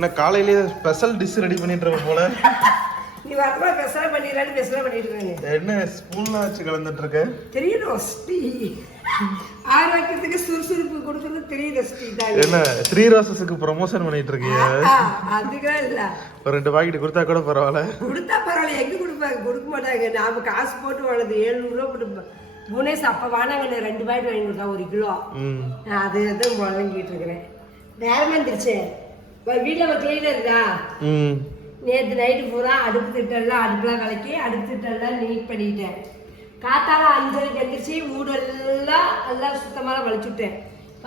என்ன காலையிலேயே special dish ready பண்ணிட்டு இருக்க போல. நீ வரமா பெசல பண்ணிடுறான்னு பெசல பண்ணிட்டு இருக்காங்க என்ன ஸ்பூன்லாம் வச்சு கலந்துட்டு இருக்க? தெரியும் ரோஸ்டி ஆரோக்கியத்துக்கு சுறுசுறுப்பு கொடுக்கறது தெரியும் ரோஸ்டி தான் என்ன த்ரீ ரோசஸுக்கு ப்ரொமோஷன் பண்ணிட்டு இருக்கீங்க அதுக்கெல்லாம் இல்ல. ஒரு ரெண்டு பாக்கெட் கொடுத்தா கூட பரவாயில்ல. கொடுத்தா பரவாயில்ல எங்க கொடுப்பாங்க? கொடுக்க மாட்டாங்க. நாம காசு போட்டு வளர்ந்து ஏழ்நூறுவா போட்டு புவனேஷ் அப்ப வானாங்க ரெண்டு பாக்கெட் வாங்கி கொடுத்தா ஒரு கிலோ. அது தான் வழங்கிட்டு இருக்கிறேன். நேரமா இருந்துருச்சு வீட்டில் கிளீனர் இருக்கா? நேற்று நைட்டு பூரா அடுப்பு திட்டெல்லாம் அடுப்புலாம் விளக்கி அடுப்பு திட்டெல்லாம் நீட் பண்ணிட்டேன். காத்தால அஞ்சரைக்கு எந்திரிச்சு வீடெல்லாம் எல்லாம் சுத்தமாக வலிச்சுட்டேன்.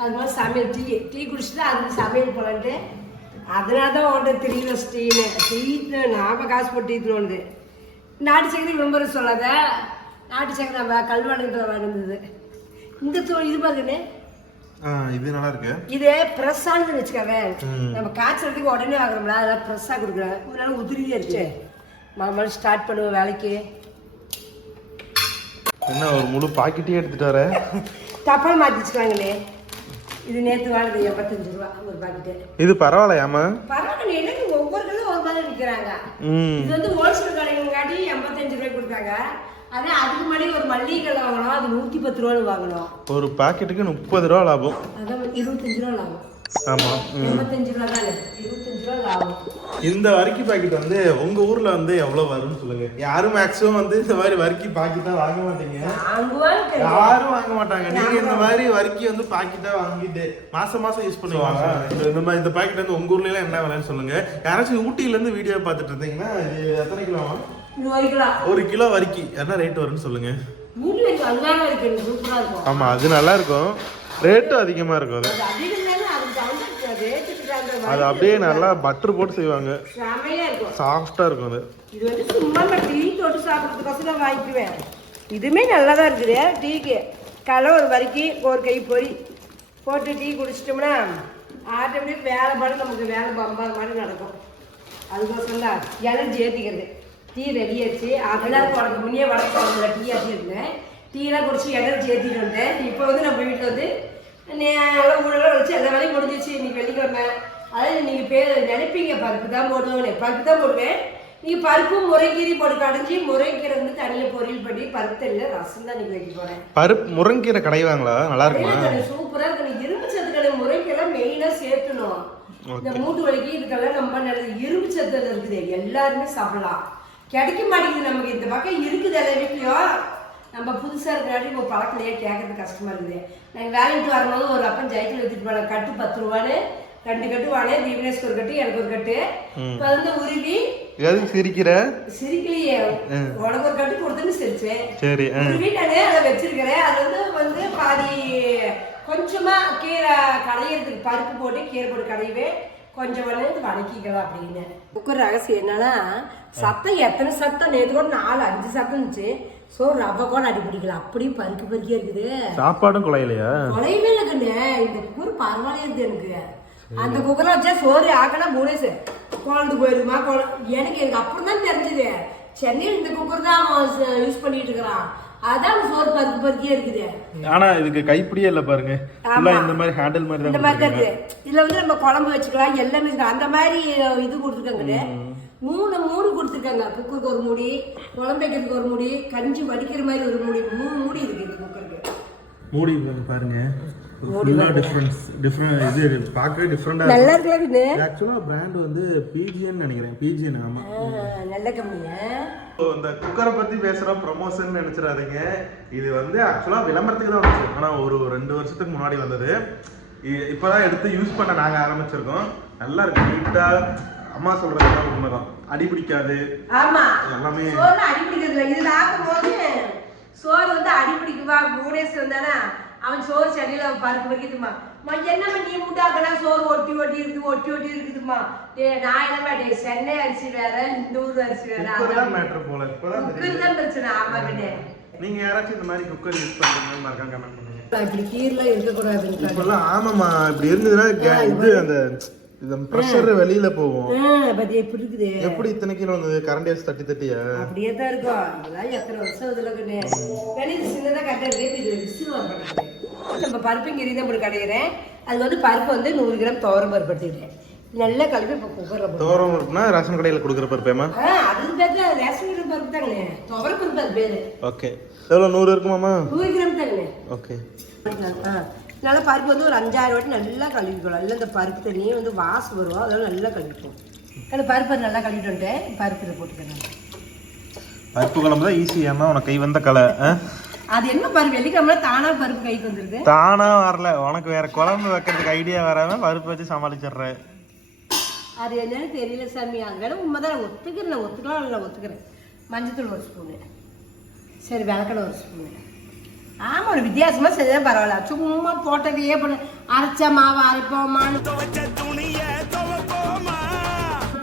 அது மாதிரி சமையல் டீ டீ குடிச்சிட்டு அது சமையல் போலன்ட்டு. அதனால தான் உன்ட்ட தெரியல டீன்னு டீ நாம காசு போட்டு வந்து நாட்டு சக்கரை விளம்பரம் சொல்லாத. நாட்டு சக்கரை நம்ம கல்வாடத்தில் வாங்கினது இந்த தூ இது ஆ இது நல்லா இருக்கு இது ப்ரெஸ் ஆனதுன்னு வச்சுக்கவே நம்ம காய்ச்சறதுக்கு உடனே ஆகிறோம்ல அதெல்லாம் ப்ரெஸ்ஸாக கொடுக்குறேன். இதனால உதிரியே இருக்கு. மாமல் ஸ்டார்ட் பண்ணுவோம் வேலைக்கு. என்ன ஒரு முழு பாக்கெட்டே எடுத்துட்டு வர தப்பால் மாற்றி வச்சுக்காங்களே இது நேற்று வாங்கினது எண்பத்தஞ்சு ரூபா ஒரு பாக்கெட்டு. இது பரவாயில்லையாமா பரவாயில்ல எனக்கு ஒவ்வொரு ஒரு மாதிரி விற்கிறாங்க. இது வந்து ஹோல்சேல் கடைங்காட்டி எண்பத்தஞ்சு ரூபாய் கொடுத்தாங்க அதே அதுக்கு முன்னாடி ஒரு மல்லிகை கடை வாங்கணும் அது நூற்றி பத்து ரூபான்னு வாங்கணும். ஒரு பாக்கெட்டுக்கு முப்பது ரூபா லாபம். அதான் இருபத்தஞ்சு ரூபா லாபம். ஆமா. ம். எண்பத்தஞ்சு ரூபா தானே இருபத்தஞ்சு ரூபா லாபம். இந்த வரிக்கி பாக்கெட் வந்து உங்க ஊர்ல வந்து எவ்வளவு வரும்னு சொல்லுங்க. யாரும் மேக்ஸிமம் வந்து இந்த மாதிரி வரிக்கி பாக்கெட் தான் வாங்க மாட்டீங்க? யாரும் வாங்க மாட்டாங்க. நீங்க இந்த மாதிரி வரிக்கி வந்து பாக்கெட்டா வாங்கிட்டு மாசம் மாசம் யூஸ் பண்ணுவாங்க இந்த- இந்த மாதிரி இந்த பாக்கெட் வந்து உங்க ஊர்ல எல்லாம் என்ன விலைன்னு சொல்லுங்க. யாராச்சும் ஊட்டில இருந்து வீடியோ பார்த்துட்டு இருந்தீங்கன்னா இது எத்தனை கிலோ ஒரு கிலோ. ஒரு கிலோ வரிக்கி. என்ன ரேட் வரும்னு சொல்லுங்க. ஆமா அது நல்லா இருக்கும் ரேட்டும் அதிகமா இருக்கும் அது அது அப்படியே நல்லா பட்டர் போட்டு செய்வாங்க. சாஃப்டா இருக்கும். அது. இது வந்து சும்மா டீ தொட்டு சாப்பிட்றதுக்கோசம் நான் வாங்கிக்குவேன். இதுவுமே நல்லா தான் இருக்குது. டீக்கு காலை ஒரு வரைக்கி ஒரு கை பொரி. போட்டு டீ குடிச்சிட்டோம்னா ஆட்டோமேட்டிக் வேலை பாடு நமக்கு வேலை பம்பா மாதிரி நடக்கும். அதுக்கோசம் தான். எனர்ஜி ஏற்றிக்கிறது டீ ரெடி ஆச்சு அதெல்லாம் உனக்கு முன்னே வடக்கு குழம்புல டீ ஆட்டியிருந்தேன் டீலாம் குடிச்சு எனர்ஜி ஏற்றிட்டு வந்தேன். இப்போ வந்து நம்ம வீட்டில் வந்து நல்லா ஊழலாம் வச்சு எல்லா வேலையும் முடிஞ்சிச்சு இன்னைக்கு வெள்ளிக்கிழமை. அதாவது நீங்கள் பேர் நினைப்பீங்க பருப்பு தான் போடுவேன் பருப்பு தான் போடுவேன். நீங்கள் பருப்பு முறைக்கீரி போட்டு கடைஞ்சி முறைக்கீரை வந்து தண்ணியில் பொரியல் பண்ணி பருப்பு தண்ணியில் ரசம் தான் நீங்கள் வைக்க போகிறேன் பருப்பு முருங்கீரை கடைவாங்களா நல்லா இருக்குமா? சூப்பரா இருக்கு. நீ இரும்பு சத்துக்களை முறைக்கெல்லாம் மெயினா சேர்க்கணும். இந்த மூட்டு வலிக்கு இதுக்கெல்லாம் ரொம்ப நல்லது இரும்பு சத்துல இருக்குது. எல்லாருமே சாப்பிடலாம். கிடைக்க மாட்டேங்குது நமக்கு. இந்த பக்கம் இருக்குது எல்லா வீட்லயும் நம்ம புதுசா இருக்கிறாடி இப்போ பழக்கலையே கேட்கறது கஷ்டமா இருக்குது. நாங்க வேலைக்கு வரும்போது ஒரு அப்பன் ஜெயிக்கல் எடுத்துட்டு போனேன். கட்டு பத்து ரூபான்னு. ரெண்டு கட்டு வானே தீபனேஷ்க்கு ஒரு கட்டு எனக்கு ஒரு கட்டு. இப்போ வந்து உருவி எதுக்கு சிரிக்கிற? சிரிக்கலையே. உனக்கு ஒரு கட்டு கொடுத்துன்னு சிரிச்சேன். சரி அதை வச்சிருக்கிறேன். அது வந்து வந்து பாதி கொஞ்சமா கீரை கடையிறதுக்கு பருப்பு போட்டு கீரை போட்டு கடையவே கொஞ்சம் வந்து வதக்கிக்கலாம் அப்படின்னு. குக்கர் ரகசியம் என்னன்னா சத்தம் எத்தனை சத்தம்? நேற்று கூட நாலு அஞ்சு சத்தம் இருந்துச்சு. ஸோ ரவை கூட அடி பிடிக்கல. அப்படி பருக்கு பருக்கியா இருக்குது. சாப்பாடும் குழையிலையா குறையவே இல்லைங்கண்ணே இந்த குக்கர் பரவாயில்லையா இருக்குது எனக்கு அந்த குக்கரில் வச்சா சோறு ஆக்கணும் மூணே சார் குழந்து போயிருமா? குழ எனக்கு எனக்கு அப்புறம் தான் தெரிஞ்சுது. சென்னையில் இந்த குக்கர் தான் யூஸ் பண்ணிட்டு இருக்கிறான். அதான் சோறு பருக்கு பருக்கியா இருக்குது. ஆனா இதுக்கு கைப்பிடியே இல்ல பாருங்க. ஃபுல்லா இந்த மாதிரி ஹேண்டில் மாதிரி இந்த தான் மாதிரி தான் இருக்குது. இதில் வந்து நம்ம குழம்பு வச்சுக்கலாம் எல்லாமே இருக்கு. அந்த மாதிரி இது கொடுத்துருக்காங்க மூணு மூணு கொடுத்துருக்காங்க. குக்கருக்கு ஒரு மூடி குழம்பு வைக்கிறதுக்கு ஒரு மூடி கஞ்சி வடிக்கிற மாதிரி ஒரு மூடி மூணு மூடி இருக்கு இந்த குக்கருக்கு. மூடி பாருங்க. ஃபுல்லா டிஃபரன்ஸ் டிஃபரண்ட் இது பார்க்கவே டிஃபரெண்டா நல்லா ஆக்சுவலா பிராண்ட் வந்து பிஜிஎன் நினைக்கிறேன். பிஜிஎன் ஆமா. நல்ல இந்த குக்கரை பத்தி பேசுற ப்ரமோஷன் நினைச்சிடாதீங்க. இது வந்து ஆக்சுவலா விளம்பரத்துக்கு தான் வந்துச்சு. ஆனா ஒரு ரெண்டு வருஷத்துக்கு முன்னாடி வந்தது. இப்பதான் எடுத்து யூஸ் பண்ண நாங்க ஆரம்பிச்சிருக்கோம். நல்லா இருக்கு. நீட்டா அம்மா சொல்றது உண்மைதான். அடி பிடிக்காது. ஆமா. எல்லாமே சோறு அடிப்பிடிக்கிறதுல இது ஆக்கும்போது சோறு வந்து அடிப்பிடிக்குவா மூணேஸ் வந்தானா அவன் சோறு செடியில பருக்கு பறிக்குதுமா என்னம்மா நீ முட்டாக்கனா சோறு ஒட்டி ஒட்டி இருக்குது ஒட்டி ஒட்டி இருக்குதுமா டே நான் என்ன டே சென்னை அரிசி வேற இந்த ஊர் அரிசி வேற குக்கர் தான் மேட்டர் போல. குக்கர் தான் பிரச்சனை. ஆமா கிட்டே நீங்க யாராச்சும் இந்த மாதிரி குக்கர் யூஸ் பண்றீங்கன்னு மறக்காம கமெண்ட் பண்ணுங்க. இப்படி கீரலாம் இருக்கக்கூடாதுன்னு இப்பெல்லாம் ஆமாமா இப்படி இருந்ததுன்னா இது அந்த இந்த ப்ரெஷர் வெளியில போகும். பத்தி எப்படி இருக்குது. எப்படி இத்தனை கிலோ வந்தது? கரண்ட் வச்சு தட்டி தட்டியா? அப்படியே தான் இருக்கும். இதெல்லாம் எத்தனை வருஷம் இதுல கண்ணு வெளியே சின்னதாக கட்டுறது இது விசில் வரப்படுது நம்ம பருப்பு கறி தான் போட்டு கடையிறேன். அது வந்து பருப்பு வந்து நூறு கிராம் துவரம் பருப்பு எடுத்துக்கிட்டேன். நல்லா கழுவி இப்போ குக்கரில் தோரம் இருக்குன்னா ரேஷன் கடையில் கொடுக்குற பருப்பேமா ஆ அதுக்கு பேர் தான் ரேஷன் கடை பருப்பு தாங்கண்ணே துவர பருப்பு அது பேர். ஓகே. எவ்வளோ நூறு இருக்குமாம்மா? நூறு கிராம் தாங்கண்ணே ஓகே. ஆ. நல்லா பருப்பு வந்து ஒரு அஞ்சாறு வாட்டி நல்லா கழுவிக்கணும். இல்லை இந்த பருப்பு தண்ணியே வந்து வாசம் வரும். அதெல்லாம் நல்லா கழுவிக்கணும் அந்த பருப்பை நல்லா கழுவிட்டு வந்துட்டேன் பருப்பு இதை போட்டுக்கிறேன் பருப்பு குழம்பு தான் ஈஸி ஏன்னா உனக்கு கை வந்த கலை? அது என்ன பருப்பு? வெள்ளிக்கிழமை தானா பருப்பு கைக்கு வந்துருக்கு? தானா வரல. உனக்கு வேற குழம்பு வைக்கிறதுக்கு ஐடியா வராம பருப்பு வச்சு சமாளிச்சிடுற. அது என்னன்னு தெரியல சாமி. அது வேணா உண்மைதான். நான் ஒத்துக்கிறேன். நான் ஒத்துக்கலாம் நான் ஒத்துக்கிறேன். மஞ்சத்தூள் ஒரு ஸ்பூனு. சரி விளக்கணை ஒரு ஸ்பூனு. ஆமாம் ஒரு வித்தியாசமாக செஞ்சால் பரவாயில்ல. சும்மா போட்டதையே பண்ண. அரைச்ச மாவு அரைப்போமான்னு.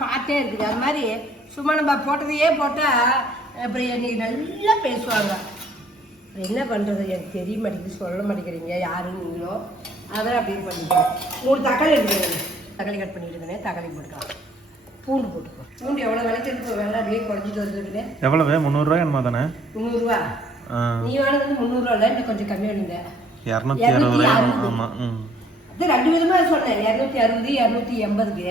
பாட்டே இருக்குது. அது மாதிரி சும்மா நம்ம போட்டதையே போட்டால் அப்புறம் இன்னைக்கு நல்லா பேசுவாங்க. என்ன பண்ணுறது எனக்கு தெரிய மாட்டேங்குது. சொல்ல மாட்டேங்கிறீங்க. யாருன்னு நீங்களோ? அதான் அப்படியே பண்ணிக்கிறேன் மூணு தக்காளி எடுத்துக்கிறேன் தக்காளி கட் பண்ணிட்டு இருக்கேன். தக்காளி போட்டுக்கலாம். பூண்டு போட்டுக்கோ. பூண்டு எவ்வளோ விலைக்கு இருக்கு? வேலை அப்படியே குறைஞ்சிட்டு வந்துருக்குது. எவ்வளவு? முந்நூறுரூவா என்னமா தானே? முந்நூறுரூவா நீ வாங்கினது வந்து முந்நூறுரூவா இல்லை இன்னும் கொஞ்சம் கம்மியாக இருந்தேன் இரநூத்தி அறுபது அறுபது. ஆமா ம். அது ரெண்டு விதமாக சொன்னேன். இரநூத்தி அறுபது இரநூத்தி எண்பதுக்கு.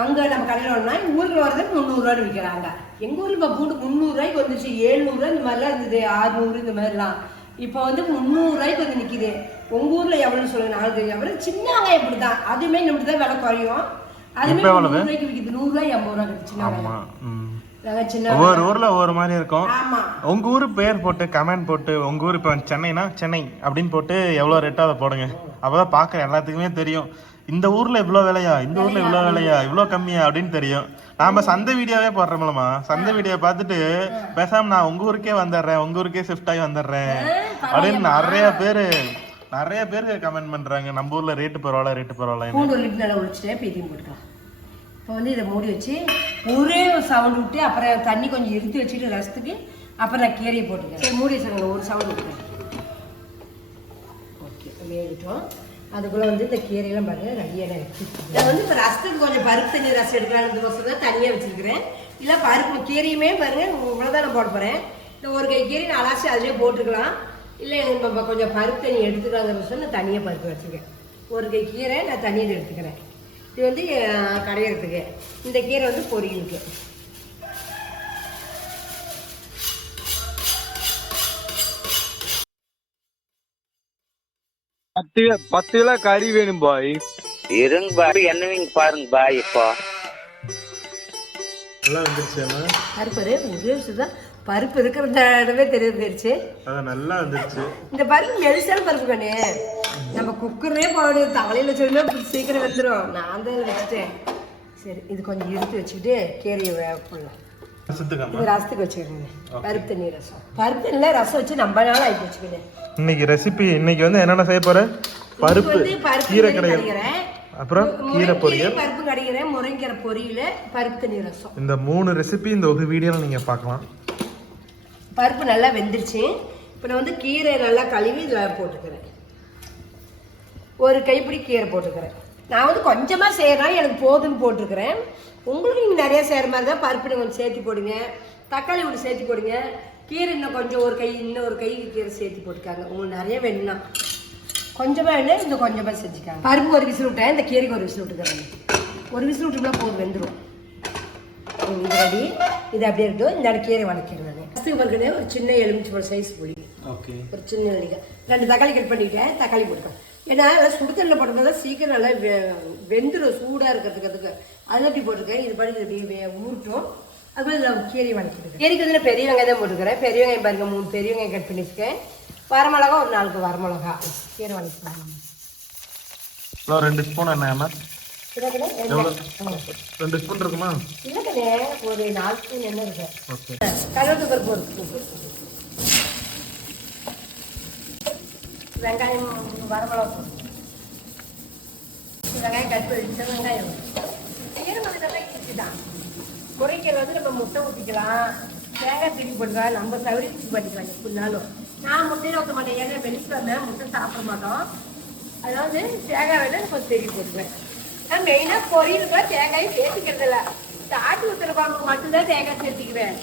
அங்கே நம்ம கடையில் வாங்கினா ஊருக்கு வரதுக்கு முந்நூறுரூவான்னு விற்கிறாங்க எங்கள் ஊரில் இப்போ பூண்டு முந்நூறுரூவாய்க்கு வந்துச்சு ஏழ்நூறுரூவா இந்த மாதிரிலாம் இருந்தது ஆறுநூறு இந்த மாதிரிலாம். இப்போ வந்து முந்நூறுரூவாய்க்கு வந்து நிற்கிது உங்கள் ஊரில் எவ்வளோன்னு சொல்லுங்க நாலு தெரியும் சின்ன வெங்காயம் இப்படி தான் அதுவுமே நம்மளுக்கு தான் விலை குறையும். அதுவுமே இப்ப எவ்வளவு? நூறுரூவாய்க்கு விற்கிது நூறுரூவா எண்பது ரூபா இருக்குது ஒவ்வொரு ஊர்ல ஒவ்வொரு மாதிரி இருக்கும். உங்க ஊர் பேர் போட்டு கமெண்ட் போட்டு உங்க ஊர் இப்போ சென்னைனா சென்னை அப்படின்னு போட்டு எவ்வளோ ரேட்டோ அதை போடுங்க. அப்பதான் பார்க்க எல்லாத்துக்குமே தெரியும். இந்த ஊர்ல இவ்வளோ விலையா? இந்த ஊர்ல இவ்வளோ விலையா? இவ்வளோ கம்மியா? அப்படின்னு தெரியும். நாம சந்தை வீடியோவே போடுறோம்லமா சந்தை வீடியோ பார்த்துட்டு பேசாம நான் உங்க ஊருக்கே வந்துடுறேன். உங்க ஊருக்கே ஷிஃப்ட் ஆகி வந்துடுறேன். அப்படின்னு நிறைய பேர் நிறைய பேர் கமெண்ட் பண்றாங்க. நம்ம ஊர்ல ரேட்டு பரவாயில்ல ரேட்டு பரவாயில்ல இப்போ வந்து இதை மூடி வச்சு ஒரே சவுண்ட் விட்டு அப்புறம் தண்ணி கொஞ்சம் எடுத்து வச்சுட்டு ரசத்துக்கு அப்புறம் நான் கீரையை போட்டுக்கிறேன். சரி மூடி வச்சுருங்க ஒரு சவுண்ட் விட்டுறேன் ஓகே வேகட்டும் அதுக்குள்ளே வந்து இந்த கீரையெல்லாம் பாருங்கள் ரெடியாக இருக்குது நான் வந்து இப்போ ரசத்துக்கு கொஞ்சம் பருப்பு தண்ணி ரசம் எடுக்கலான்னு கோசம் தான் தனியாக வச்சுருக்கிறேன். இல்லை பருப்பு கீரையுமே பாருங்கள் இவ்வளோ தான் நான் போட போகிறேன் இந்த ஒரு கை கீரை நான் அலாசி அதிலே போட்டுக்கலாம். இல்லை எனக்கு நம்ம கொஞ்சம் பருப்பு தண்ணி எடுத்துக்கலாங்கிற சொல்லி நான் தனியாக பருப்பு வச்சுருக்கேன். ஒரு கை கீரை நான் தண்ணியில் எடுத்துக்கிறேன். இது வந்து கடையிறதுக்கு. இந்த கீரை வந்து பொரியலுக்கு. பத்து பத்து கிலோ கறி வேணும் பாய். இருங்க பாய் என்னவீங்க பாருங்க பாய் இப்போ. நல்லா வந்துருச்சு பருப்பு ஒரே தான். பருப்பு இருக்கிற இடமே தெரிய போயிடுச்சு அதான் நல்லா வந்துருச்சு. இந்த பருப்பு மெலிசான பருப்பு கண்ணே. நம்ம குக்கர்லேயே போட தலையில் வச்சோம்னா சீக்கிரம் வந்துடும் நான் தான் வச்சுட்டேன். சரி இது கொஞ்சம் எடுத்து வச்சுக்கிட்டு கீரையை வேக போடலாம். ரசத்துக்காமா இது ரசத்துக்கு வச்சுக்கோங்க. பருப்பு தண்ணி ரசம். பருப்பு தண்ணியில் ரசம் வச்சு நம்ம நாள் ஆகி இன்னைக்கு ரெசிபி இன்னைக்கு வந்து என்னென்ன செய்ய போற? பருப்பு கீரை கடைகிறேன். அப்புறம் கீரை பொரியல். பருப்பு கடைகிறேன். முருங்கீரை பொரியல் பருப்பு தண்ணி ரசம். இந்த மூணு ரெசிபி இந்த ஒரு வீடியோல நீங்க பார்க்கலாம். பருப்பு நல்லா வெந்துருச்சு. இப்போ நான் வந்து கீரை நல்லா கழுவி இதில் போட்டுக்கிறேன். ஒரு கைப்பிடி கீரை போட்டுக்கிறேன். நான் வந்து கொஞ்சமாக செய்கிறேன் எனக்கு போதுன்னு போட்டிருக்கிறேன் உங்களுக்கு நீங்கள் நிறையா செய்கிற மாதிரி தான் பருப்பு நீங்கள் கொஞ்சம் சேர்த்து போடுங்க. தக்காளி ஒன்று சேர்த்து போடுங்க. கீரை இன்னும் கொஞ்சம் ஒரு கை இன்னும் ஒரு கை கீரை சேர்த்து போட்டுக்காங்க. உங்களுக்கு நிறைய வேணும்னா. கொஞ்சமாக வேணும் இந்த கொஞ்சமாக செஞ்சுக்காங்க. பருப்பு ஒரு விசில் விட்டேன் இந்த கீரைக்கு ஒரு விசில் விட்டுக்கிறேன். ஒரு விசில் விட்டோம்னா போது வெந்துடும் இது ரெடி இது அப்படியே இருக்கட்டும். இந்த கீரை வதக்கிடுவேன். ஃபஸ்ட்டு பார்க்கறது ஒரு சின்ன எலுமிச்சி ஒரு சைஸ் புளி ஓகே. ஒரு சின்ன நெல்லிக்காய் ரெண்டு தக்காளி கட் பண்ணிக்கிட்டேன் தக்காளி போட்டுக்கேன் ஏன்னா நல்லா சுடுதண்ணில் போட்டதா சீக்கிரம் நல்லா வெ- வெந்துடும் சூடாக இருக்கிறதுக்கு. அதுக்கு அதில் அப்படி போட்டிருக்கேன்? இது பண்ணி அப்படியே வே- ஊறட்டும் அதுக்குள்ள இதில் கீரை வதக்கிடுவேன் கீரைக்கு வந்து நான் பெரிய வெங்காயம் தான் போட்டுக்கிறேன் பெரிய வெங்காயம் பாருங்க மூணு பெரிய வெங்காயம் கட் பண்ணியிருக்கேன். வரமிளகா ஒரு நாளுக்கு வரமிளகா. கீரை இன்னும் ரெண்டு ஸ்பூன் என்ன ரெண்டு ஸ்பூன் இருக்குமா. இல்லைக்கண்ணே ஒரு நாலு ஸ்பூன் எண்ணெய் இருக்கு. ஓகே. கருவேப்பிலை பருப்பு ஒரு ஸ்பூன் வெங்காயம் வரமிளகா. வெங்காயம் கட் பண்ணி வச்ச வெங்காயம் கீரை வந்து நல்லா ஈஸி தான். முறைக்கீரை வந்து நம்ம முட்டை ஊற்றிக்கலாம் தேங்காய் திருப்பி போட்டுக்கலாம். நம்ம சௌரியத்துக்கு பண்ணிக்கலாம். எப்படினாலும். நான் முட்டையில ஊற்ற மாட்டேன். ஏன்னா வெள்ளிக்கிழமை முட்டை சாப்பிட மாட்டோம். அதாவது தேங்காய் வேணா கொஞ்சம் திருப்பி போட்டுக்குவேன் நான் மெயினாக பொரியலுக்குலாம் தேங்காயும் சேர்த்துக்கிறது இல்லை இந்த ஆட்டு ஊற்றுற குழம்பு மட்டும்தான் தேங்காய் சேர்த்துக்கிறேன்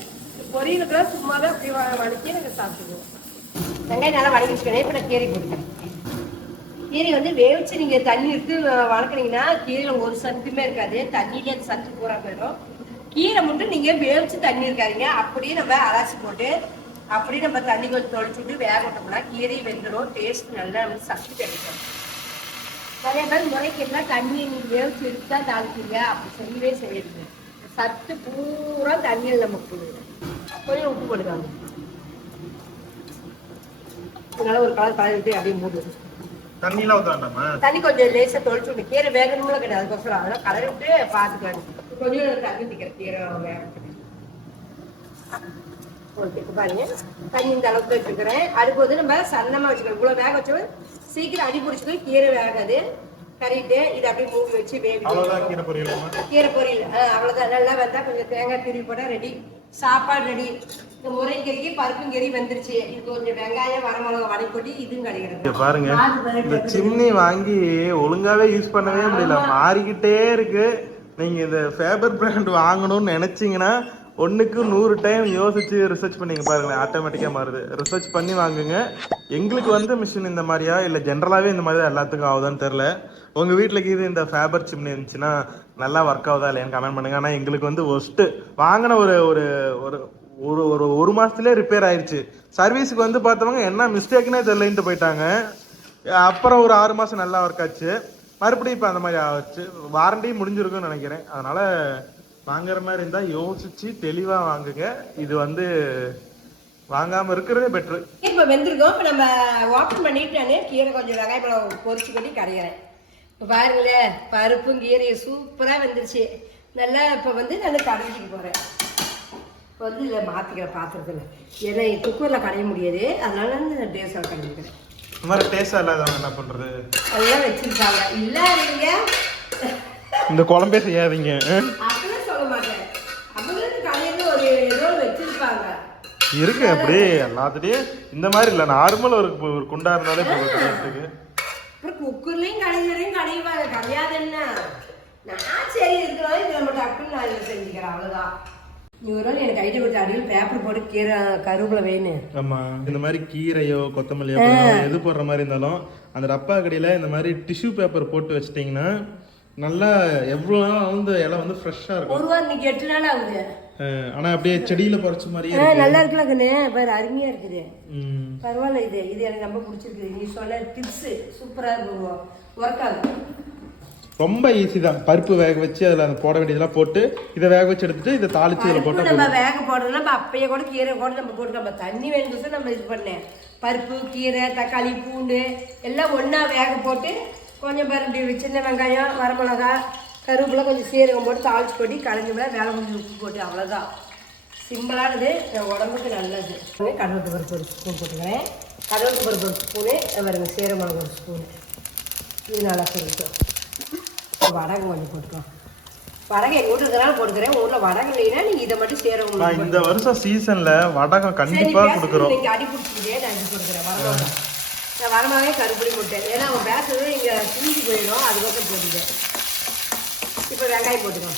பொரியலுக்குலாம் சும்மாவே அப்படி வ- வதக்கி நாங்கள் சாப்பிட்டுக்குவோம் வெங்காயம் நல்லா வதக்கி வச்சுக்கிறேன் இப்போ நான் கீரை கொடுக்குறேன் கீரை வந்து வேவிச்சு நீங்கள் தண்ணி எடுத்து வளர்க்குறீங்கன்னா கீரையில் ஒரு சத்துமே இருக்காது. தண்ணியிலே அந்த சத்து பூரா போயிடும். கீரை மட்டும் நீங்கள் வேவிச்சு தண்ணி இருக்காதீங்க. அப்படியே நம்ம அலாசி போட்டு அப்படியே நம்ம தண்ணி கொஞ்சம் தொளிச்சு விட்டு வேக விட்டோம்னா கீரை வெந்துடும். டேஸ்ட் நல்லா சத்து கிடைக்கும். நிறைய பேர் முறைக்கெல்லாம் தண்ணி நீங்க வேவிச்சு எடுத்து தாளிப்பீங்க அப்படி செய்யவே செய்யுது சத்து பூரா தண்ணியில் நமக்கு போயிடும் கொஞ்சம் உப்பு போடுவாங்க அதனால ஒரு கலர் கலந்துட்டு அப்படியே மூடு தண்ணியெல்லாம் ஊத்தாண்டாமா தண்ணி கொஞ்சம் லேசா தொளிச்சு விட்டு கீரை வேகணும்ல கிடையாது. அதுக்கோசரம் அதெல்லாம் கலரி விட்டு பார்த்துக்கலாம். கொஞ்சம் தண்ணி கீரை வேகத்துக்கு ஓகே பாருங்க. தண்ணி இந்த அளவுக்கு வச்சுக்கிறேன் அடுப்பு வந்து நம்ம சன்னமா வச்சுக்கிறோம் இவ்வளவு வேக வச்சோம் சீக்கிரம் அடி பிடிச்சிக்கோ கீரை வேகாது கறிட்டு இதை அப்படியே மூடி வச்சு அவ்வளவுதான் கீரை பொரியலாமா கீரை பொரியல். ஆ, அவ்வளவுதான். நல்லா வந்தா கொஞ்சம் தேங்காய் திருவி போட்டா ரெடி சாப்பாடு ரெடி இந்த முறைக்கறிக்கு பருப்பும் கறி வந்துருச்சு. இது கொஞ்சம் வெங்காயம் வரமிளகா வடை கொட்டி இதுவும் இங்க கிடைக்கிறது பாருங்க இந்த சிம்னி வாங்கி ஒழுங்காவே யூஸ் பண்ணவே முடியல. மாறிக்கிட்டே இருக்கு. நீங்க இந்த ஃபேபர் பிராண்ட் வாங்கணும்னு நினைச்சீங்கன்னா ஒன்றுக்கு நூறு டைம் யோசிச்சு ரிசர்ச் பண்ணிங்க பாருங்களேன். ஆட்டோமேட்டிக்காக மாறுது. ரிசர்ச் பண்ணி வாங்குங்க. எங்களுக்கு வந்து மிஷின் இந்த மாதிரியா? இல்லை ஜென்ரலாகவே இந்த மாதிரி தான் எல்லாத்துக்கும் ஆகுதான்னு தெரில உங்கள் வீட்டில் இது இந்த ஃபேபர் சிம்னி இருந்துச்சுன்னா நல்லா ஒர்க் ஆகுதா இல்லையான்னு கமெண்ட் பண்ணுங்க. ஆனால் எங்களுக்கு வந்து ஒஸ்ட்டு வாங்கின ஒரு ஒரு ஒரு ஒரு ஒரு ஒரு மாதத்துலேயே ரிப்பேர் ஆயிடுச்சு சர்வீஸுக்கு வந்து பார்த்தவங்க என்ன மிஸ்டேக்னே தெரிலன்ட்டு போயிட்டாங்க. அப்புறம் ஒரு ஆறு மாதம் நல்லா ஒர்க் ஆச்சு. மறுபடியும் இப்போ அந்த மாதிரி ஆச்சு. வாரண்டியும் முடிஞ்சிருக்கும்னு நினைக்கிறேன். அதனால வாங்குற மாதிரி இருந்தா யோசிச்சு தெளிவா வாங்குங்க. இது வந்து வாங்காம இருக்கிறதே பெட்ரு. இப்போ வெந்திருக்கோம். இப்போ நம்ம ஓப்பன் பண்ணிட்டு நான் கீரை கொஞ்சம் வெங்காய பழம் பொரிச்சு கொட்டி கரைகிறேன் இப்போ பாருங்களேன் பருப்பும் கீரையும் சூப்பராக வெந்துருச்சு. நல்லா இப்போ வந்து நான் கடைஞ்சிட்டு போகிறேன் இப்போ வந்து இதில் மாற்றிக்கிறேன் பாத்திரத்தில். ஏன்னா குக்கரில் கடைய முடியாது. அதனால வந்து நான் டேஸாக கடைஞ்சிக்கிறேன் இந்த மாதிரி டேஸ்டா இல்லாதவங்க என்ன பண்றது? அதெல்லாம் வச்சிருக்காங்க. இல்லாதீங்க. இந்த குழம்பே செய்யாதீங்க அப்படிலாம் சொல்ல மாட்டேன் அவங்களுக்கு கடையில் ஒரு ஏதோ வச்சிருப்பாங்க இருக்கு அப்படி எல்லாத்துலயும் இந்த மாதிரி இல்ல நார்மல் ஒரு ஒரு குண்டா இருந்தாலே போதும் அப்புறம் குக்கர்லையும் கடையிலையும் கடைவாங்க கிடையாது என்ன? நான் சரி இருக்கிறோம் இதில் மட்டும் அப்படின்னு நான் செஞ்சுக்கிறேன் அவ்வளோதான் நீ ஒரு நாள் எனக்கு ஐட்டம் கொடுத்த அடியில் பேப்பர் போட்டு கீரை கருவேப்பிலை வேணும் ஆமா இந்த மாதிரி கீரையோ கொத்தமல்லியோ எது போடுற மாதிரி இருந்தாலும் அந்த டப்பா கடையில இந்த மாதிரி டிஷ்யூ பேப்பர் போட்டு வச்சிட்டிங்கன்னா நல்லா எவ்வளோ நாள் வந்து இலை வந்து ஃப்ரெஷ்ஷாக இருக்கும் ஒரு வாரம் இன்னைக்கு எட்டு நாள் ஆகுது. ஆனா அப்படியே செடியில பறிச்ச மாதிரியே ஆ இருக்கு. நல்லா இருக்குல்ல கண்ணு. பாரு அருமையாக இருக்குது. ம். பரவாயில்ல இது. இது எனக்கு ரொம்ப பிடிச்சிருக்குது. நீ சொன்ன டிப்ஸு சூப்பராக இருக்கும் ஒர்க் ஆகும் ரொம்ப ஈஸி தான். பருப்பு வேக வச்சு அதில் அந்த போட வேண்டியதெல்லாம் போட்டு இதை வேக வச்சு எடுத்துட்டு இதை தாளிச்சு இதில் பருப்பு போட்டால் நம்ம வேக போடுறதுல நம்ம அப்பயே கூட கீரை கூட நம்ம போட்டு நம்ம தண்ணி வேணும் நம்ம இது பண்ணேன் பருப்பு கீரை தக்காளி பூண்டு எல்லாம் ஒன்றா வேக போட்டு கொஞ்சம் பருப்பு சின்ன வெங்காயம் வரமிளகா கருவேப்பிலை கொஞ்சம் சீரகம் போட்டு தாளிச்சு கொட்டி கலைஞ்சோம்னா வேலை கொஞ்சம் உப்பு போட்டு அவ்வளோதான் சிம்பிளானது என் உடம்புக்கு நல்லது. கடவுளுக்கு பருப்பு ஒரு ஸ்பூன் போட்டுக்கிறேன். கடவுளுக்கு பருப்பு ஒரு ஸ்பூனு பாருங்க சீரமிளகு ஒரு ஸ்பூனு இது நல்லா சொல்லிட்டோம் வடகம் கொஞ்சம் போட்டுக்கலாம் வடகம் எங்கள் வீட்டில் போட்டுக்கிறேன். ஊரில் வடகம் இல்லைன்னா நீங்கள் இதை மட்டும் நான் இந்த வருஷம் சீசன்ல வடகம் கண்டிப்பா கொடுக்குறோம். நீங்க அடி பிடிச்சிக்கிட்டே நான் கொடுக்குறேன் வரமாட்டேன் நான் வரமாவே முட்டேன் ஏன்னா அவன் பேசுறது இங்கே புரிஞ்சு போயிடும். அதுக்கப்புறம் போட்டுட்டேன் இப்போ வெங்காயம் போட்டுக்கோம்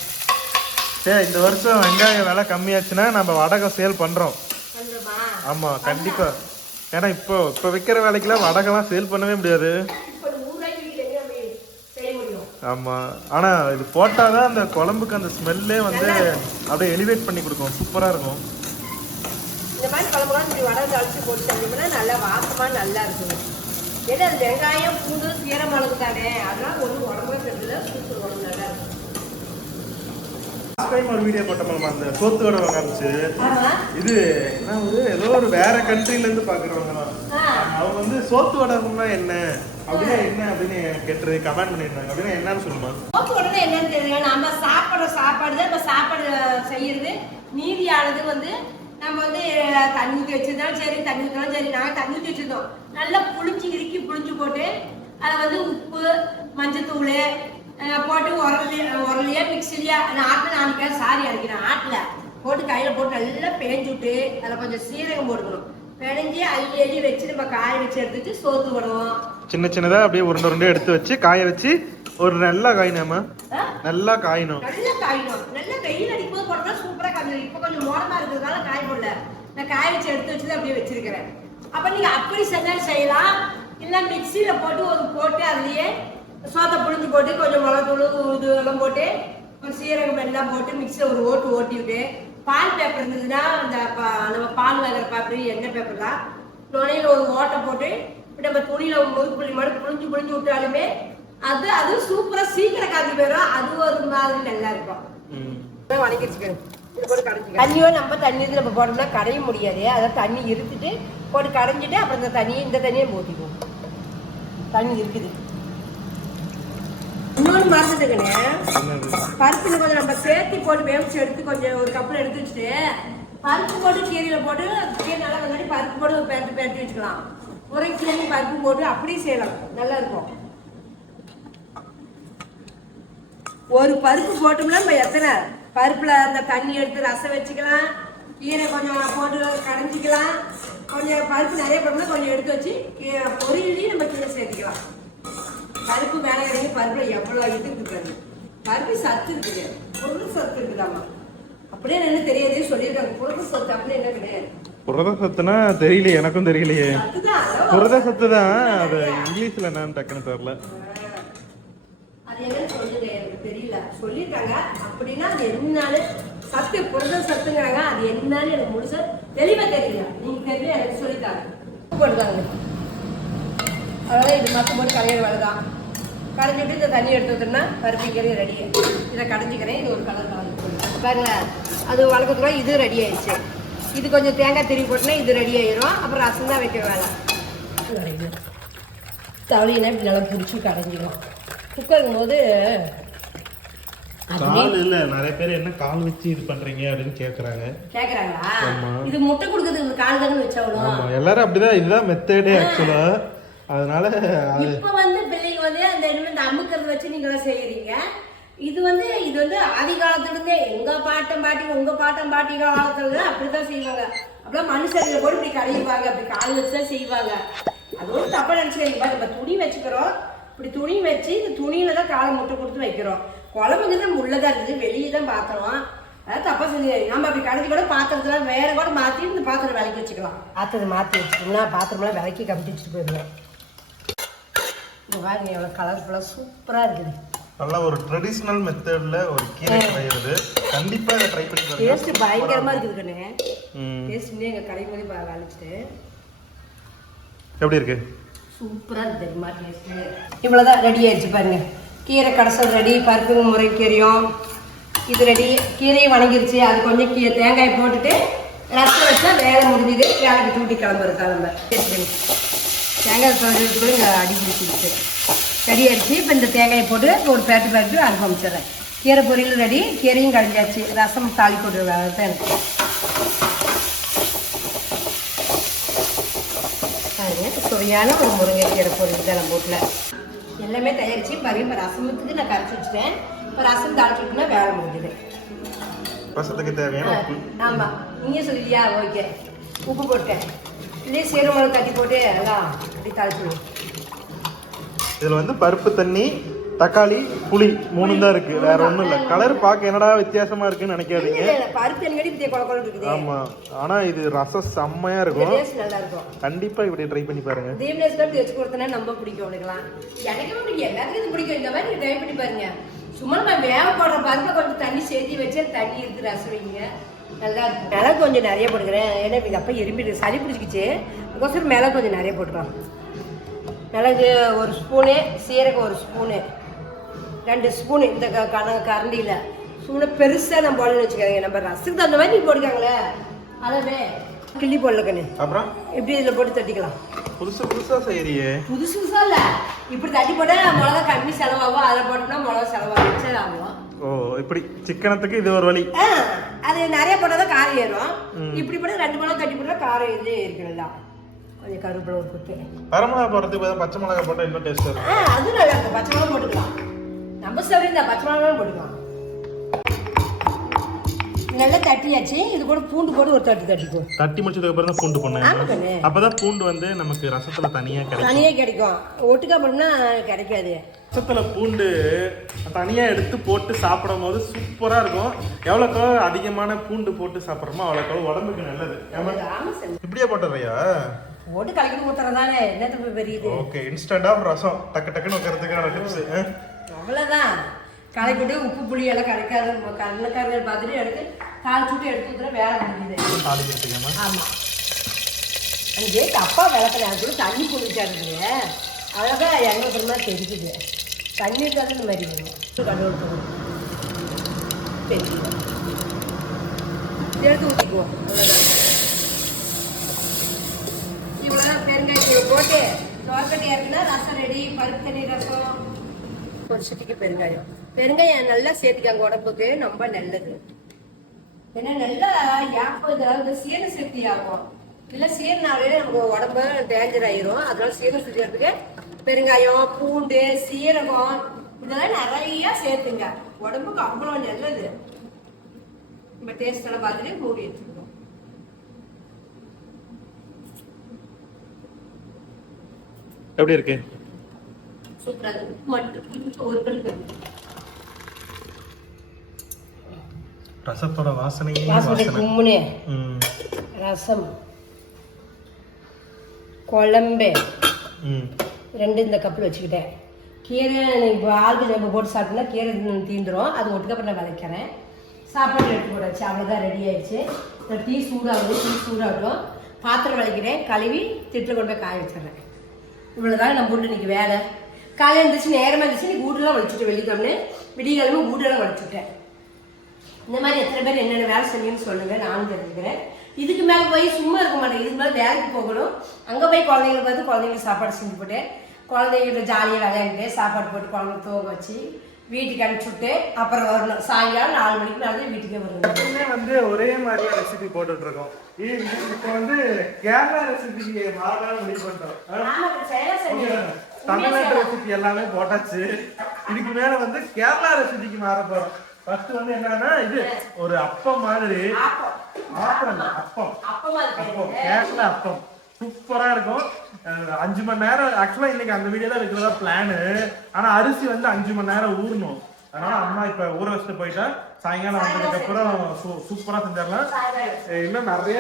சரி இந்த வருஷம் வெங்காயம் விலை கம்மியாச்சுன்னா நம்ம வடகம் சேல் பண்றோம். வந்துடுமா ஆமா கண்டிப்பா. ஏன்னா இப்போ இப்போ விற்கிற வேலைக்கெல்லாம் வடகம்லாம் சேல் பண்ணவே முடியாது. இப்போ நூறு ரூபாய்க்கு வீட்டில் எங்கே நம்ம செய்ய முடியும்? ஆமா. ஆனா இது போட்டாதான் அந்த குழம்புக்கு அந்த ஸ்மெல்லே வந்து அப்படியே எலிவேட் பண்ணி கொடுக்கும். சூப்பரா இருக்கும். இப்படி வடை அழிச்சு போட்டு செஞ்சோம்னா நல்லா வாசமாக நல்லா இருக்கும் ஏன்னா அது வெங்காயம் பூண்டு சீர மிளகு தானே அதெல்லாம் ஒன்றும் உடம்புல செஞ்சதில் சூப்பர் உடம்பு நல்லா இருக்கும். டைம் ஒரு வீடியோ போட்டோம் அந்த சோத்து வடை காமிச்சு ஆமாம் இது என்ன ஒரு ஏதோ ஒரு வேற கண்ட்ரில இருந்து பாக்குறவங்க தான் அவங்க வந்து சோத்து வடகம்னா என்ன? அப்படின்னா என்ன அப்படின்னு கேட்டு கமெண்ட் பண்ணிருந்தாங்க. அப்படின்னா என்னன்னு சொல்லுமா? போக்கு உடனே என்னன்னு தெரியுங்க நம்ம சாப்பிட்ற சாப்பாடு தான் நம்ம சாப்பாடு செய்யறது. மீதியானது வந்து நம்ம வந்து தண்ணி ஊற்றி வச்சிருந்தாலும் சரி தண்ணி ஊற்றினாலும் சரி நாங்கள் தண்ணி ஊற்றி வச்சிருந்தோம் நல்லா புளிஞ்சு இறுக்கி புளிஞ்சு போட்டு அதை வந்து உப்பு மஞ்சத்தூள் போட்டு உரலையே உரலையே மிக்சிலையா நான் ஆட்டில் நாளைக்கு சாரி அரைக்கிறேன் ஆட்டில் போட்டு கையில் போட்டு நல்லா பேஞ்சு விட்டு அதில் கொஞ்சம் சீரகம் போட்டுக்கணும். பிணைஞ்சு அள்ளி அள்ளி வச்சு நம்ம காய வச்சு எடுத்துட்டு சோத்து போடுவோம் சின்ன சின்னதா அப்படியே உருண்டை உருண்டை எடுத்து வச்சு காய வச்சு ஒரு நல்லா காயினாமா? நல்லா காயணும் நல்லா காயணும் நல்லா வெயில் காய்ஞ்சிடும் இப்போ கொஞ்சம் மோடமா இருக்கிறதுனால காய போடல. நான் காய வச்சு எடுத்து வச்சு அப்படியே வச்சிருக்கிறேன். அப்ப நீங்க அப்படி செஞ்சாலும் செய்யலாம். இல்லை மிக்சியில் போட்டு ஒரு போட்டு அதுலயே சோத்தை புழிஞ்சு போட்டு கொஞ்சம் மிளகுத்தூள் இது எல்லாம் போட்டு ஒரு சீரகம் எல்லாம் போட்டு மிக்சியில் ஒரு ஓட்டு ஓட்டி விட்டு பால் பேப்பர் இருந்ததுன்னா அந்த ப- நம்ம பால் வாங்குற பேப்பர் எண்ணெய் பேப்பர் தான். நுழையில ஒரு ஓட்டை போட்டு இப்படி நம்ம துணியில முறுக்கு புள்ளி மாதிரி புழிஞ்சு புழிஞ்சு விட்டாலுமே அது அது சூப்பரா சீக்கிரம் காய்ச்சி போயிடும். அது ஒரு மாதிரி நல்லா இருக்கும். தண்ணியோ நம்ம தண்ணி இருந்து நம்ம போட்டோம்னா கடைய முடியாது. அதான் தண்ணி இருத்துட்டு போட்டு கரைஞ்சிட்டு அப்புறம் இந்த தண்ணியை இந்த தண்ணியை ஊற்றிக்குவோம் தண்ணி இருக்குது. இன்னொரு மறந்துட்டுக்கண்ணே பருப்புல கொஞ்சம் நம்ம சேர்த்து போட்டு வேவிச்சு எடுத்து கொஞ்சம் ஒரு கப்பில் எடுத்து வச்சுட்டு பருப்பு போட்டு கீரையில் போட்டு கீரை நல்லா வந்தாடி பருப்பு போட்டு ஒரு பேரட்டு பேரட்டி வச்சுக்கலாம். ஒரு கீரை பருப்பு போட்டு அப்படியே செய்யலாம். நல்லா இருக்கும். ஒரு பருப்பு போட்டோம்னா நம்ம எத்தனை பருப்புல அந்த தண்ணி எடுத்து ரசம் வச்சுக்கலாம். கீரை கொஞ்சம் போட்டு கடைஞ்சிக்கலாம் கொஞ்சம் பருப்பு நிறைய போட்டோம்னா கொஞ்சம் எடுத்து வச்சு பொரியலையும் நம்ம கீரை சேர்த்துக்கலாம். பருப்பு மேலே இறங்கி பருப்புல எவ்வளோ இது இருக்குது பருப்பு சத்து இருக்குது பொருள் சத்து இருக்குதாம்மா. அப்படியே என்ன தெரியாது சொல்லியிருக்காங்க. பொருள் சத்து அப்படின்னு என்ன கிடையாது புரத சத்துனா தெரியல எனக்கும் தெரியலையே. புரத சத்து தான் அது இங்கிலீஷ்ல என்னன்னு டக்குன்னு தெரியல. என்னன்னு சொல்லுங்க எனக்கு தெரியல. சொல்லியிருக்காங்க அப்படின்னா அது என்னன்னு சத்து புரத சத்துங்கிறாங்க. அது என்னன்னு எனக்கு முழுசா தெளிவா தெரியல. நீங்க தெரியல எனக்கு சொல்லித்தாங்க. உப்பு போட்டுதாங்க. அதனால இது மட்டும் போட்டு கலையிற வேலை தான் கடைஞ்சிட்டு இந்த தண்ணி எடுத்து வந்துட்டோம்னா பருப்பிக்கறி ரெடி இதை கடைஞ்சிக்கிறேன். இது ஒரு கலர் கலந்து பாருங்களேன். அது வளர்க்கறதுக்குள்ள இது ரெடி ஆயிடுச்சு. இது கொஞ்சம் தேங்காய் திரும்பி போட்டுனா இது ரெடி ஆயிரும். அப்புறம் ரசம் தான் வைக்க வேலை. தவளையினா இப்படி நல்லா பிடிச்சி கடைஞ்சிடும் குக்கருங்கும் போது கால் இல்ல நிறைய பேர் என்ன கால் வச்சு இது பண்றீங்க அப்படின்னு கேக்குறாங்க. கேக்குறாங்களா. இது முட்டை கொடுக்கறதுக்கு கால் தானே வச்சாகணும் ஆமா எல்லாரும் அப்படிதான் இதுதான் மெத்தடே ஆக்சுவலா அதனால அது இப்ப வந்து பிள்ளைங்க வந்து அந்த இனிமே இந்த அமுக்கிறது வச்சு நீங்க எல்லாம் செய்யறீங்க. இது வந்து இது வந்து ஆதி காலத்துல இருந்தே எங்க பாட்டம் பாட்டி உங்க பாட்டம் பாட்டி காலத்துல அப்படிதான் செய்வாங்க. அப்படிலாம் மனுஷர்களை கூட இப்படி கடையுவாங்க அப்படி கால் வச்சு தான் செய்வாங்க. அது ஒரு தப்பா நினைச்சுக்கிறீங்க பாரு, நம்ம துணி வச்சுக்கிறோம். இப்படி துணி வச்சு இந்த துணியில தான் காலை முட்டை கொடுத்து வைக்கிறோம். குழம்புங்கிறது உள்ளதா இருக்குது. வெளியே தான் பாத்திரம். அதான் தப்பா செஞ்சு நம்ம அப்படி கடைஞ்சி கூட பாத்திரத்துல வேற கூட மாத்தி இந்த பாத்திரம் விளக்கி வச்சுக்கலாம். பாத்திரத்தை மாத்தி வச்சுட்டோம்னா பாத்திரம்லாம் விளக்கி கமிட்டி வச்சுட்டு போயிடுவோம் இந்த பாருங்க எவ்வளோ கலர்ஃபுல்லாக சூப்பராக இருக்குது. நல்ல ஒரு ட்ரெடிஷ்னல் மெத்தட்ல ஒரு கீரை செய்யறது கண்டிப்பா இதை ட்ரை பண்ணி பாருங்க. டேஸ்ட் பயங்கரமாக இருக்குது கண்ணு ம். டேஸ்ட் இன்னும் எங்கள் கடை மாதிரி வளைச்சிட்டு எப்படி இருக்கு? சூப்பராக இருக்குது தெரியுமா டேஸ்ட்டு இவ்வளோதான் ரெடி ஆயிடுச்சு பாருங்க. கீரை கடைசல் ரெடி பருப்பு முறை கீரையும் இது ரெடி கீரையும் வணங்கிருச்சு. அது கொஞ்சம் கீ தேங்காய் போட்டுட்டு ரசம் வச்சா வேலை முடிஞ்சுது. வேலைக்கு தூட்டி கிளம்புற கிளம்ப தேங்காய் சொல்றதுக்குள்ள இங்கே அடி பிடிச்சிருச்சு. ரெடி ஆயிடுச்சு. இப்போ இந்த தேங்காயை போட்டு ஒரு பேட்டு பேட்டு அனுப்பமிச்சிடுறேன் கீரை பொரியல் ரெடி கீரையும் கழிஞ்சாச்சு ரசம் தாளி போட்டு வேலை தான் இருக்குது சுவையான ஒரு முருங்கைக்கீரை பொரியல் தான் நம்ம வீட்டில் எல்லாமே தயாரிச்சு பாருங்க இப்போ ரசமுக்கு நான் கரைச்சி வச்சுட்டேன். இப்போ ரசம் தாளிச்சு விட்டுனா வேலை முடிஞ்சுது. ரசத்துக்கு தேவையான உப்பு. ஆமா. நீங்க சொல்லியா ஓகே. உப்பு போட்டேன். இதே சீரகம் தட்டி போட்டு எல்லாம் அப்படி தாளிச்சிடுவோம். இதுல வந்து பருப்பு தண்ணி தக்காளி புளி மூணு தான் இருக்கு. வேற ஒண்ணும் இல்ல. கலர் பார்க்க என்னடா வித்தியாசமா இருக்குன்னு நினைக்காதீங்க. ஆமா. ஆனா இது ரசம் செம்மையா இருக்கும். டேஸ்ட் நல்லா இருக்கும் கண்டிப்பா இப்படி ட்ரை பண்ணி பாருங்க. ரொம்ப பிடிக்கும் எனக்கும் பிடிக்கும். இந்த மாதிரி ட்ரை பண்ணி பாருங்க. சும்மா நம்ம வேக போடுற பருப்பை கொஞ்சம் தண்ணி சேர்த்து வச்சு தண்ணி எடுத்து ரசம் வைங்க. நல்லா இருக்கும் மிளகு கொஞ்சம் நிறைய போட்டுக்கிறேன். ஏன்னா இது அப்போ எறும்பிடு சளி பிடிச்சிக்கிச்சு. அதுக்கோசரம் மிளகு கொஞ்சம் நிறைய போட்டுக்கலாம் மிளகு ஒரு ஸ்பூனு சீரகம் ஒரு ஸ்பூனு. ரெண்டு ஸ்பூனு இந்த க கன கரண்டியில். ஸ்பூனை பெருசாக நம்ம போடணும்னு வச்சுக்கோங்க நம்ம ரசத்துக்கு தகுந்த மாதிரி நீ போட்டுக்காங்களே. அளவே கிள்ளி போடல கண்ணு. அப்புறம்? எப்படி இதில் போட்டு தட்டிக்கலாம்? புதுசு புதுசா செய்யறியே. புதுசு புதுசா இல்ல. இப்படி தட்டி போட்டா மிளகா கம்மி செலவாகும். அதை போட்டோம்னா மிளகா செலவாகும். சரி ஆகும் ஓ இப்படி சிக்கனத்துக்கு இது ஒரு வழி. ஆ, அது நிறைய போட்டாதான் காரம் ஏறும். இப்படி போட்டா ரெண்டு மிளகா தட்டி போட்டா காரம் இது இருக்கணும்ல கொஞ்சம் கருவேப்பிலை ஒரு குத்து போடுறதுக்கு பச்சை மிளகா போட்டா இன்னும் டேஸ்ட் இருக்கும் ஆ அதுவும் நல்லா இருக்கும். பச்சை மிளகா போட்டுக்கலாம். நம்ம சரி இந்த பச்சை மிளகா போட்டுக்கலாம் நல்லா தட்டியாச்சு. இது கூட பூண்டு போட்டு ஒரு தட்டி தட்டிக்கும் தட்டி முடிச்சதுக்கு அப்புறம் தான் பூண்டு பண்ணேன் அப்பதான் பூண்டு வந்து நமக்கு ரசத்துல தனியா கிடைக்கும். தனியே கிடைக்கும். ஒட்டுக்கா பண்ணா கிடைக்காது. ரசத்துல பூண்டு தனியா எடுத்து போட்டு சாப்பிடும் போது சூப்பரா இருக்கும். எவ்வளோக்கு அதிகமான பூண்டு போட்டு சாப்பிட்றோமோ அவ்வளோக்கு உடம்புக்கு நல்லது. இப்படியே போட்டுறியா போட்டு கலக்கி ஊத்துறதானே என்னது பெரியது ஓகே இன்ஸ்டன்டா ரசம் டக்கு டக்குன்னு வைக்கிறதுக்கான டிப்ஸ் அவ்வளோதான் கலக்கிட்டு உப்பு புளி எல்லாம் கரைக்காது. கண்ணக்காரர்கள் பார்த்துட்டு எடுத்து கால் சுட்டு எடுத்து ஊத்துற வேலை முடியுது ஆமாம் அங்கே அப்பா விளக்கல? அது கூட தண்ணி குளிச்சாருங்க அழகா எண்ணெய் பெருமா தெரிக்குது தண்ணி இந்த மாதிரி வரும். கடவுள் போகணும் தெரியும் எடுத்து ஊற்றிக்குவோம் இவ்வளோ பெருங்காயத்தூள். போட்டு தோக்கட்டி இறக்குனா ரசம் ரெடி பருப்பு தண்ணி ரசம் ஒரு பெருங்காயம். பெருங்காயம் நல்லா சேர்த்துக்காங்க உடம்புக்கு ரொம்ப நல்லது. ஏன்னா நல்லா யாப்பம் இதாவது சீர சக்தி ஆகும். இல்லை சீரனாலே நமக்கு உடம்பு டேஞ்சர் ஆயிரும். அதனால சீர சுத்திக்கிறதுக்கு பெருங்காயம் பூண்டு சீரகம் இதெல்லாம் நிறைய சேர்த்துங்க. உடம்புக்கு அவ்வளோ நல்லது. நம்ம டேஸ்டெல்லாம் பார்த்துட்டு மூடி எடுத்துக்கணும் எப்படி இருக்கு? சூப்பராக மட்டும். ஒரு ரசத்தோட வாசனையே வாசனை வாசனை. கும்முனே. ம். ரசம். குழம்பு. ம். ரெண்டு இந்த கப்பில் வச்சுக்கிட்டேன். கீரை இப்போ ஆளுக்கு நம்ம போட்டு சாப்பிட்டோம்னா கீரை தீந்துரும். அது ஒட்டுக்கப்புறம் நான் விளைக்கிறேன் சாப்பாடு எடுத்து போடாச்சு அவ்வளோதான் ரெடி ஆயிடுச்சு. டீ சூடாகுது டீ சூடாகட்டும். பாத்திரம் விளைக்கிறேன் கழுவி திட்டில் கொண்டு போய் காய வச்சிடுறேன். இவ்வளோதான் நம்ம வீட்டு இன்னைக்கு வேலை. காலையில் இருந்துச்சு நேரமாக இருந்துச்சு இன்னைக்கு வீடெல்லாம் வலிச்சுட்டு வெள்ளிக்கிழமை விடியக்கிழமை வீடெல்லாம் வலிச்சுட்டேன். இந்த மாதிரி எத்தனை பேர் என்னென்ன வேலை செஞ்சீங்கன்னு சொல்லுங்க நானும் தெரிஞ்சுக்கிறேன். இதுக்கு மேலே போய் சும்மா இருக்க மாட்டேன். இதுக்கு மேலே வேலைக்கு போகணும். அங்கே போய் குழந்தைங்களை பார்த்து குழந்தைங்களுக்கு சாப்பாடு செஞ்சு போட்டு குழந்தைகிட்ட ஜாலியாக விளையாண்டுட்டு சாப்பாடு போட்டு குழந்தைங்க தூங்க வச்சு வீட்டுக்கு அனுப்பிச்சு விட்டு அப்புறம் வரணும். சாயங்காலம் நாலு மணிக்கு தான் வீட்டுக்கே வரணும் வந்து ஒரே மாதிரியான ரெசிபி போட்டுட்டு இருக்கோம் இப்போ வந்து கேரளா ரெசிபிக்கு மாறலாம் முடிவு பண்ணிட்டோம். தமிழ்நாட்டு ரெசிபி எல்லாமே போட்டாச்சு. இதுக்கு மேல வந்து கேரளா ரெசிபிக்கு மாற போறோம். ஃபர்ஸ்ட் வந்து என்னன்னா இது ஒரு அப்பம் மாதிரி. ஆப்பம். இல்ல, அப்பம். அப்பமா கேரளா அப்பம். சூப்பரா இருக்கும். அஞ்சு மணி நேரம் ஆக்சுவலா இன்னைக்கு அந்த வீடியோ தான் வைக்கிறதா பிளானு ஆனா அரிசி வந்து அஞ்சு மணி நேரம் ஊறணும். அதனால அம்மா இப்ப ஊற வச்சுட்டு போயிட்டா சாயங்காலம் வந்ததுக்கு அப்புறம் சூப்பரா செஞ்சிடலாம். இன்னும் நிறைய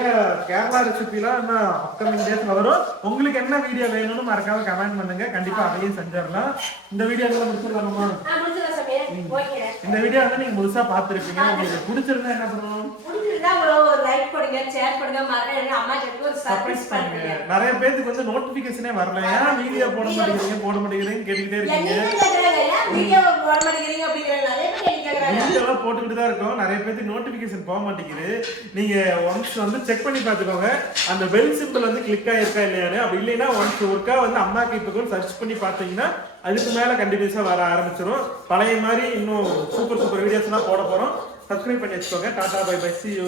கேரளா ரெசிபிலாம் இன்னும் அப்கமிங் டேஸ்ல வரும். உங்களுக்கு என்ன வீடியோ வேணும்னு மறக்காம கமெண்ட் பண்ணுங்க. கண்டிப்பா அதையும் செஞ்சிடலாம். இந்த வீடியோ முடிச்சிடலாமா இந்த வீடியோ வந்து நீங்க முழுசா பார்த்திருப்பீங்க. உங்களுக்கு பிடிச்சிருந்தா என்ன பண்ணணும் லைக் பண்ணுங்க ஷேர் பண்ணுங்க மறக்காம அம்மா கிட்ட ஒரு சர்ப்ரைஸ் பண்ணுங்க. நிறைய பேருக்கு வந்து நோட்டிபிகேஷனே வரல. ஏன் வீடியோ போட மாட்டேங்கிறீங்க போட மாட்டேங்கிறீங்க கேட்டுக்கிட்டே இருக்கீங்க? வீடியோ போட மாட்டேங்கிறீங்க அப்படிங்கிறாங்க. நிறைய பேர் கேக்குறாங்க. வீடியோ எல்லாம் போட்டுக்கிட்டு தான் இருக்கோம். நிறைய பேருக்கு நோட்டிபிகேஷன் போக மாட்டேங்குது. நீங்க ஒன்ஸ் வந்து செக் பண்ணி பார்த்துக்கோங்க. அந்த பெல் சிம்பிள் வந்து கிளிக் ஆயிருக்கா இல்லையான்னு அப்படி இல்லைன்னா ஒன்ஸ் ஒருக்கா வந்து அம்மா கிட்ட சர்ச் பண்ணி பார்த்தீங்கன்னா அதுக்கு மேல கண்டினியூஸா வர ஆரம்பிச்சிடும் பழைய மாதிரி இன்னும் சூப்பர் சூப்பர் வீடியோஸ் எல்லாம் போட போறோம். சப்ஸ்கிரைப் பண்ணி வச்சுக்கோங்க. Tata bye bye see you